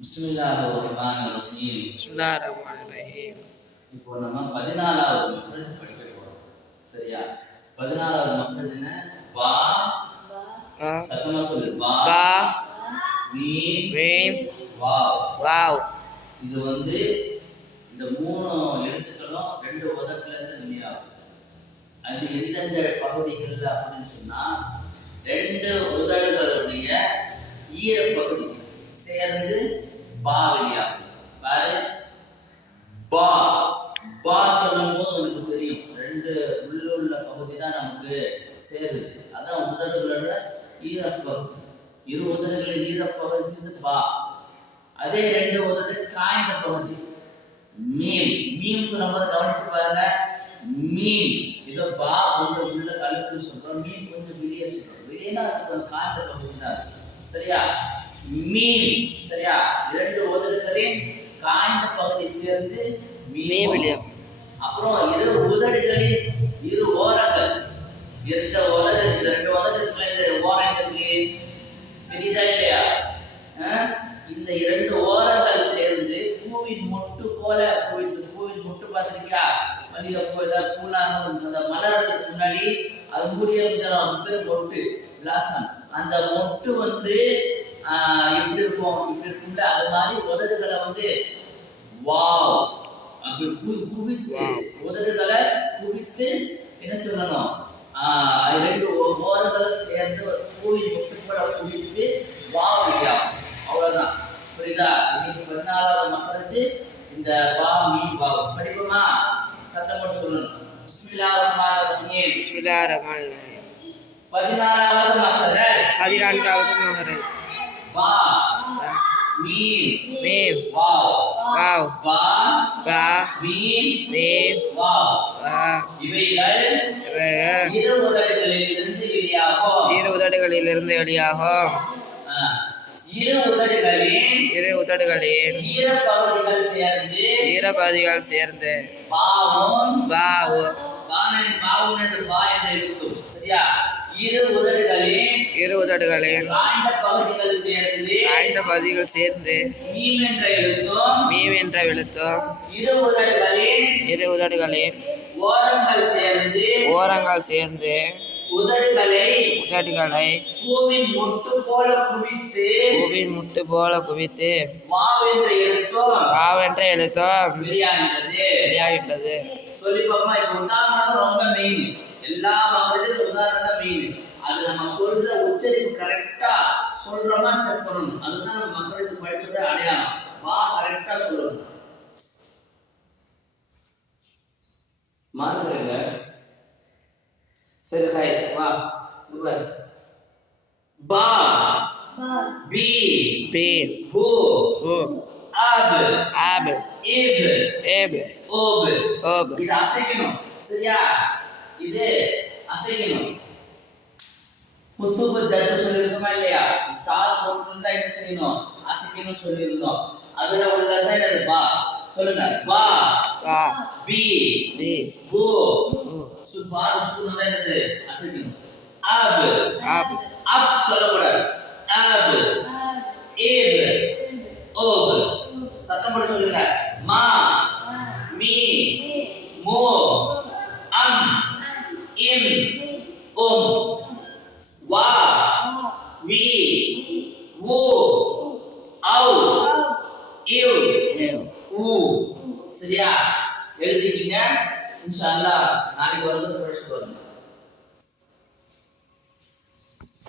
பிஸ்மில்லாஹிர்ரஹ்மானிர்ரஹீம். பிஸ்மில்லாஹிர்ரஹ்மானிர்ரஹீம். இப்போ நம்ம 14வது மக்ரஜ் படிக்க போறோம். சரியா? 14வது மக்ரஜ் என்ன? பா. சத்தமா சொல்லு. பா, மீம், மீம், வாவ். வாவ். இது இந்த 3 எழுத்துக்களும் 2 உதட்டுல இருந்து வெளியாகும். அது எந்தெந்த பகுதிகள் அப்படின்னு சொன்னா 2 உதடுகளுடைய ஈரப்பகுதி சேர்ந்து பா வெளியாகும். பாரு, பா. பா சொல்லும் போது உங்களுக்கு தெரியும் 2 உள்ள பகுதி தான் நமக்கு சேருது. அதான் உதடுகளோட ஈரப்பகுதி. 2 உதடுகளின் ஈரப்பகுதி சேர்ந்து பா. அதே 2 உதடு காய்ந்த பகுதி மீம். மீம் சொல்லும் போது கவனிச்சு பாருங்க. மீம் இதை பா கொஞ்சம் உள்ள கழுத்துன்னு சொல்றோம், மீன் கொஞ்சம் வெளியே சொல்றோம். வெளியேனா காய்ந்த பகுதி தான். சரியா? மீன். சரியா? 2 உதடுகளின் காய்ந்த பகுதி சேர்ந்து மீன் வெளியாகும். அப்புறம் 2 உதடுகளின் 2 ஓரங்கள், இந்த 2 உதடுகளுக்குள்ள இந்த ஓரங்களுக்கு பெரிதா இல்லையா? இந்த 2 ஓரங்கள் சேர்ந்து பூவின் மொட்டு போல குவித்து. பூவின் மொட்டு பார்த்திருக்கியா? மல்லிகை பூ ஏதாவது பூனாங்க அந்த மலர்றதுக்கு முன்னாடி அது மூடிய பேர் மொட்டு, பிளாசம். அந்த மொட்டு எப்படி இருக்கும்? இப்படி இருக்கும்ல, அது மாதிரி உதடுகளை வாவ் அப்படி குவித்து, உதடுகளை குவித்து என்ன சொல்லணும்? 2 ஓரங்களை சேர்ந்து ஒரு பூவின் மொட்டு போல குவித்து வாவ் வெளியாகும். அவ்வளவுதான். புரியுதா? இன்னைக்கு 14வது மக்ரஜ் இந்த பா மீம் வாவ். படிப்போமா? சத்தம் போட்டு சொல்லணும். பிஸ்மில்லாஹிர்ரஹ்மானிர்ரஹீம். பிஸ்மில்லாஹிர்ரஹ்மானிர்ரஹீம். 14வது மக்ரஜ். 14வது மக்ரஜ். பா, மீம், மீம், வாவ். வாவ். பா, பா, மீம், மீம், வாவ். வாவ். இவைகள் 2 உதடுகளிலிருந்து வெளியாகும். 2 உதடுகளிலிருந்து வெளியாகும். 2 உதடுகளின் ஈரப்பகுதிகள் சேர்ந்து பாவும். வாவு. பா என்ற எழுத்தும். சரியா? 2 உதடுகளின் காய்ந்த பகுதிகள் சேர்ந்து மீம் என்ற எழுத்தும். 2 உதடுகளின் ஓரங்கள் சேர்ந்து உதடுகளை பூவின் மொட்டு போல குவித்து வாவென்ற எழுத்தும் வெளியாகின்றது. சொல்லி பாப்பா. இப்ப உதாரணம் ரொம்ப மெயின். எல்லா பாவத்திலும் உதாரணம் தான் மெயின். அது நம்ம சொல்ற உச்சரிப்பு கரெக்டா சொல்றோமா செக் பண்ணணும். அதுதான் நம்ம மக்களுக்கு படிச்சத அடையாளம். வா கரெக்டா சொல்லணும். மார்க்கறீங்க? சரி, ஹாய். வா பாரு. பா, பி, பூ, அப், இப், ஒப். இது அசைக்கணும். சரியா? இது அசைக்கணும். குத்துபு ஜட்டு சொல்லிருக்கோமா இல்லையா? ஸ்டார் போட்டுருந்தா என்ன செய்யணும்? அசைக்கணும் சொல்லியிருந்தோம். அதுல உள்ளதான் என்னது? பா. சொல்லுங்க. பா, பி, பூ. சுபார் சுன்னா என்னது? அசைக்கணும். அப், அப் சொல்லக்கூடாது. அப், இப், ஒப். சத்தம் போட்டு சொல்லுங்க. மா, மீ, மோ, அம், இம், ஒம். வா, வி, வு, ஔ, இவ், ஊ. சரியா? எழுதிட்டீங்க. இன்ஷா அல்லாஹ் நாளைக்கு வந்து படிச்சுட்டு வரணும்.